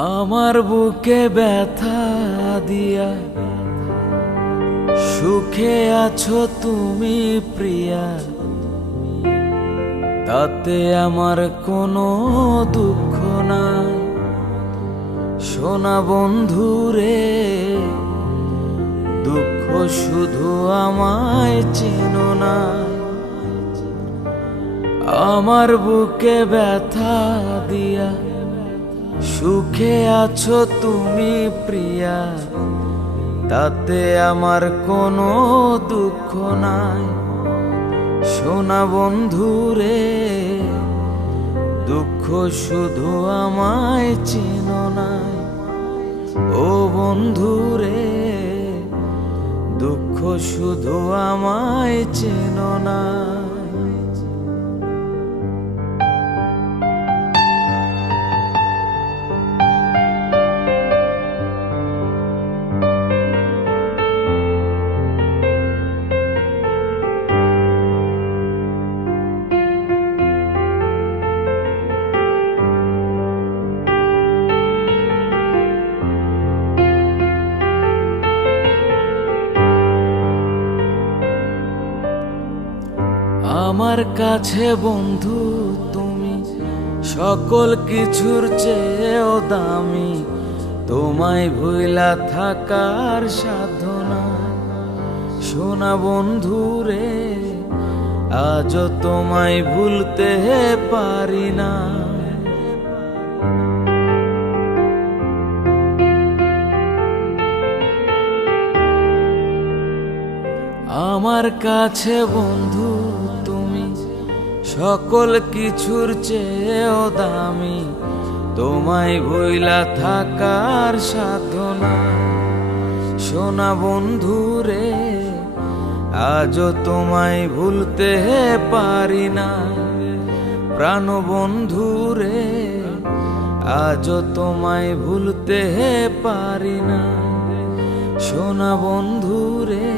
আমার বুকে ব্যথা দিয়া সুখে আছো তুমি প্রিয়া, তাতে আমার কোনো দুঃখ নাই। সোনা বন্ধু রে, দুঃখ শুধু আমায় চেনো না। আমার বুকে ব্যথা দিয়া সুখে আছো তুমি প্রিয়া, তাতে আমার কোনো দুঃখ নাই। সোনা বন্ধু রে, দুঃখ শুধু আমায় চেনো নাই। ও বন্ধু রে, দুঃখ শুধু আমায় চেনো না। আমার কাছে বন্ধু তুমি সকল কিছুর চেয়েও দামি। তোমায় ভুলা থাকার সাধনা। সোনা বন্ধু রে, আজও তোমায় ভুলতে পারি না। আমার কাছে বন্ধু তুমি সকল কিছুর চেয়েও দামি। তোমায় ভুলা থাকার সাধনা। সোনা বন্ধু রে, আজও তোমায় ভুলতে পারি না। প্রাণ বন্ধু রে, আজও তোমায় ভুলতে পারি না। সোনা বন্ধু রে,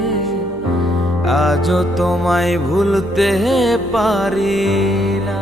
আজও তোমায় ভুলতে পারি না।